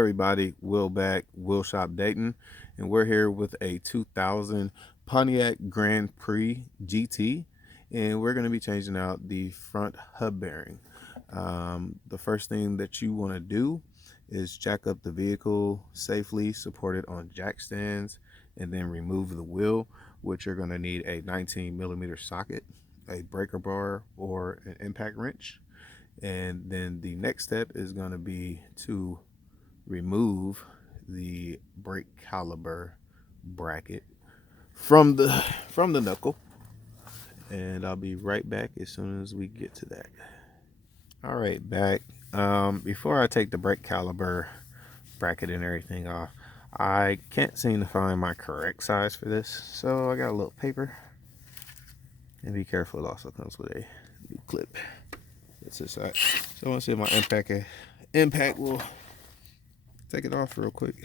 everybody, Will Shop Dayton, and we're here with a 2000 Pontiac Grand Prix GT, and we're going to be changing out the front hub bearing. The first thing that you want to do is jack up the vehicle safely, support it on jack stands, and then remove the wheel, which you're going to need a 19mm socket, a breaker bar, or an impact wrench. And then the next step is going to be to remove the brake caliber bracket from the knuckle, and I'll be right back as soon as we get to that. All right, back. Before I take the brake caliber bracket and everything off, I can't seem to find my correct size for this, so I got a little paper. And be careful, it also comes with a new clip. That's this side. So I want to see if my impact will take it off real quick.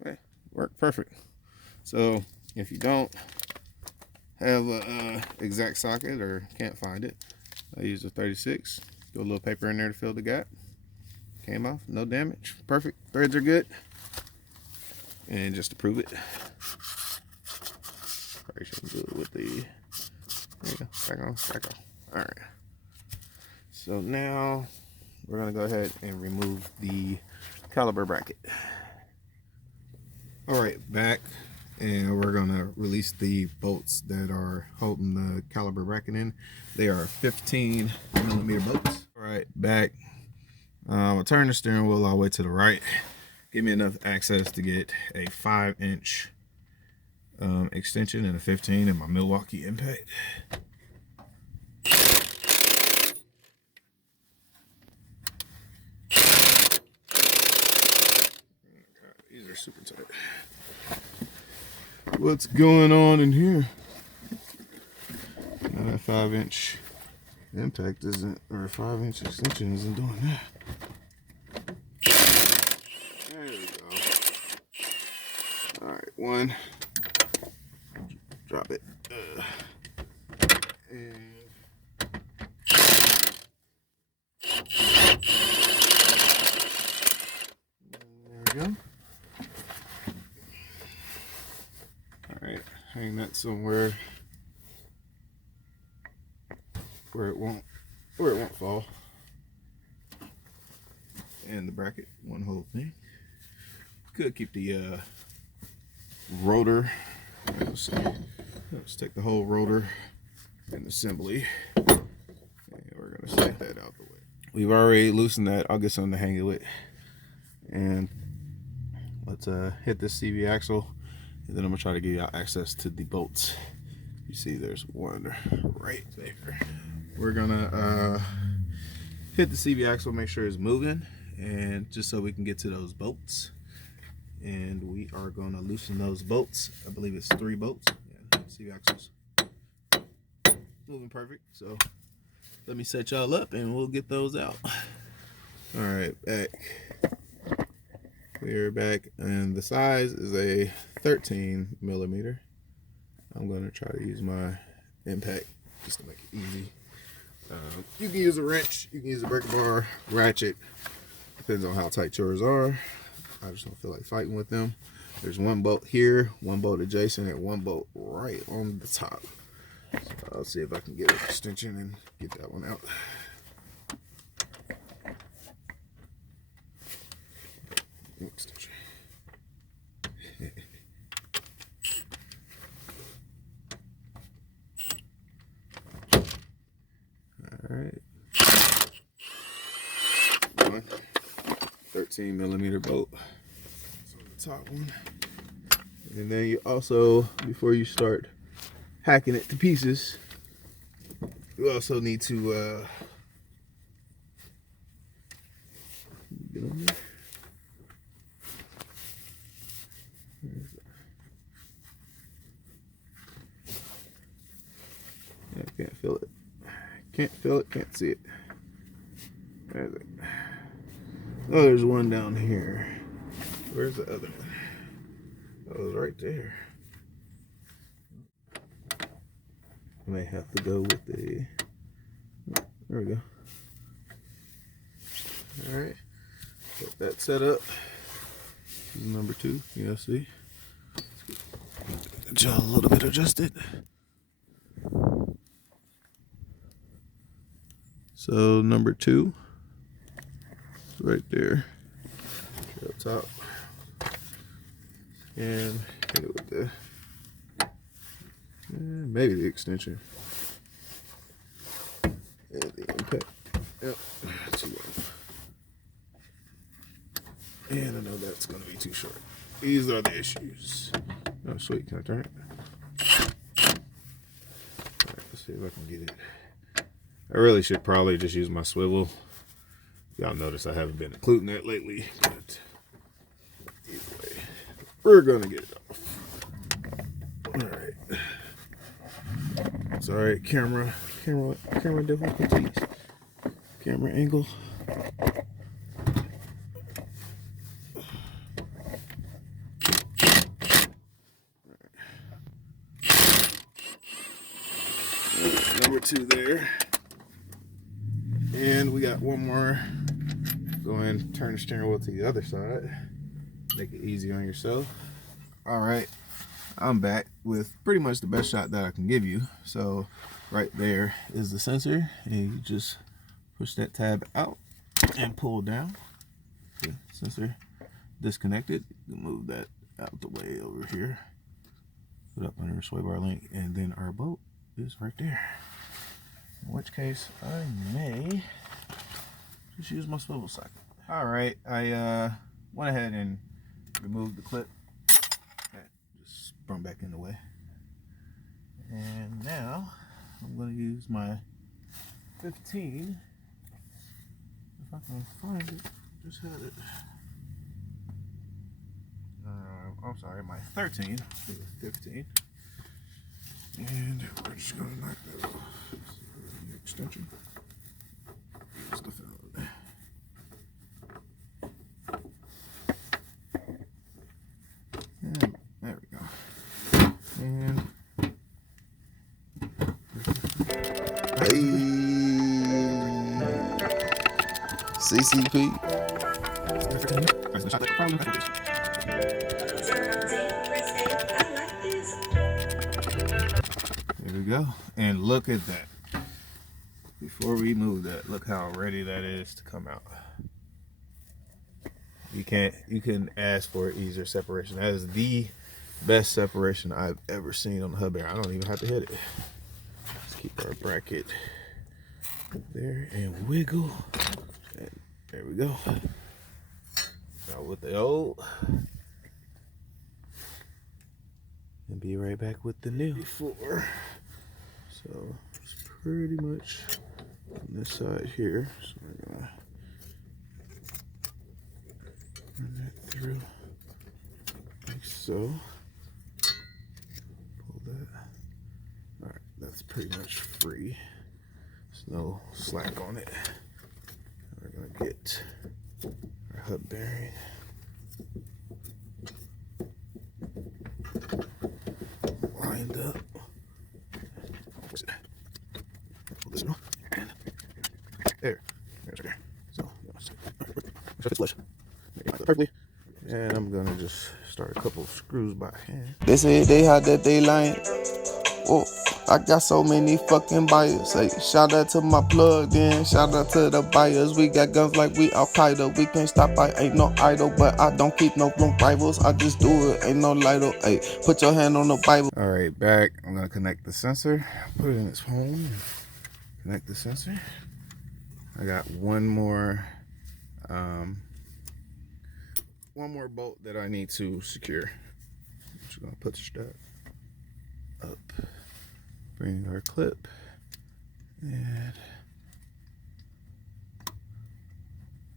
Okay, worked perfect. So if you don't have a exact socket or can't find it, I use a 36. Throw a little paper in there to fill the gap. Came off, no damage, perfect. Threads are good. And just to prove it, probably shouldn't do it with the, there you go, back on. All right. So now we're gonna go ahead and remove the caliber bracket. All right, back, and we're gonna release the bolts that are holding the caliber bracket in. They are 15mm bolts. All right, back. I'll turn the steering wheel all the way to the right. Give me enough access to get a 5-inch extension and a 15 in my Milwaukee impact. These are super tight. What's going on in here? Now that 5-inch impact isn't, or a 5-inch extension isn't doing that. There we go. All right, one. Drop it. And there we go. All right, hang that somewhere where it won't fall. And the bracket, one whole thing. Could keep the rotor. Let's see. Let's take the whole rotor and assembly, and we're gonna set that out the way. We've already loosened that. I'll get something to hang it with, and let's hit this CV axle, and then I'm gonna try to give y'all access to the bolts. You see, there's one right there. We're gonna hit the CV axle, make sure it's moving, and just so we can get to those bolts. And we are going to loosen those bolts. I believe it's 3 bolts. Yeah, CV axles moving perfect. So let me set y'all up and we'll get those out. All right, back. We're back, and the size is a 13mm. I'm going to try to use my impact just to make it easy. You can use a wrench, you can use a breaker bar, ratchet. Depends on how tight yours are. I just don't feel like fighting with them. There's one bolt here, one bolt adjacent, and one bolt right on the top. So I'll see if I can get an extension and get that one out. Extension. All right. 13mm bolt. So the top one. And then you also, before you start hacking it to pieces, you also need to get on there. I can't feel it. Can't feel it, can't see it. There's it. Oh, there's one down here. Where's the other one? That was right there. I may have to go with the, there we go. All right, got that set up. This is number 2, you see. Just a little bit adjusted. So number 2, right there, up top, and hit it with the, maybe the extension, and the impact. Yep, too long. And I know that's gonna be too short. These are the issues. Oh sweet, can I turn it? Alright, let's see if I can get it. I really should probably just use my swivel. Y'all notice I haven't been including that lately, but either way, we're gonna get it off. Alright. It's alright, camera difficulties. Camera angle. Number 2 there. And we got one more. Go ahead and turn the steering wheel to the other side. Make it easy on yourself. All right, I'm back with pretty much the best shot that I can give you. So right there is the sensor, and you just push that tab out and pull down. Okay, sensor disconnected. You can move that out the way over here. Put up under sway bar link, and then our bolt is right there. In which case I may just use my swivel socket. All right, I went ahead and removed the clip. That just sprung back in the way. And now I'm going to use my 15. If I can find it, just had it. I'm sorry, my 13. 15. And we're just going to knock that off. Extension. Stuff out. And there we go. And hey, CCP. There we go. And look at that. Before we move that, look how ready that is to come out. You can ask for easier separation. That is the best separation I've ever seen on the hub bearing. I don't even have to hit it. Let's keep our bracket there and wiggle. And there we go. Now with the old, and be right back with the new. Before, so it's pretty much on this side here. So we're gonna run that through like so. Pull that. All right, that's pretty much free. There's no slack on it. We're gonna get our hub bearing. Lined up. Pull this one. And there. There's right there. So it's flush. Perfectly. And I'm gonna just start a couple of screws by hand. They say they had that they lying. Oh, I got so many fucking buyers. Hey, shout out to my plug in. Shout out to the buyers. We got guns like we Al Qaeda. We can't stop. I ain't no idol, but I don't keep no rivals. I just do it. Ain't no lido. Hey, put your hand on the Bible. All right, back. I'm gonna connect the sensor. Put it in its home. Connect the sensor. I got one more bolt that I need to secure. I'm just gonna put the strap up. Bring our clip and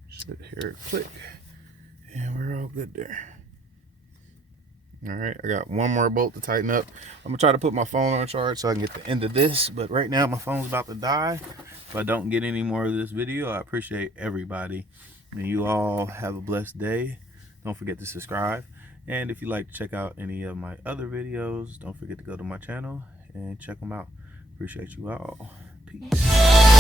just hear it click, and we're all good there. All right, I got one more bolt to tighten up. I'm gonna try to put my phone on charge so I can get the end of this, but right now my phone's about to die. If I don't get any more of this video, I appreciate everybody, and you all have a blessed day. Don't forget to subscribe, And if you like to check out any of my other videos, don't forget to go to my channel and check them out. Appreciate you all. Peace.